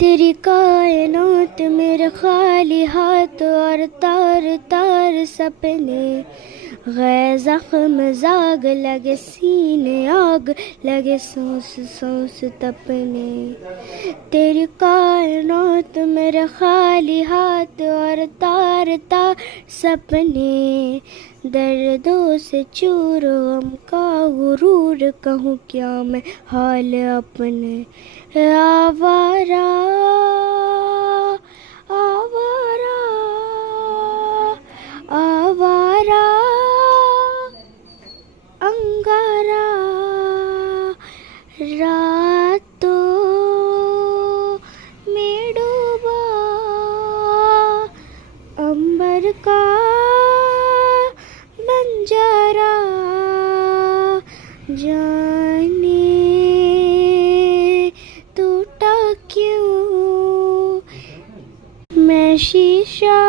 तेरी कायनात मेरे खाली हाथ और तार तार सपने, गै जख्म जाग लगे सीने आग लगे सांस सांस तपने। तेरी कायनात मेरे खाली हाथ और तार तार सपने, दर्दों से चूर गम का गुरूर कहूँ क्या मैं हाल अपने। आवारा आवारा आवारा अंगारा, रातों में डूबा अंबर का बंजारा, जाने टूटा क्यों मैं शीशा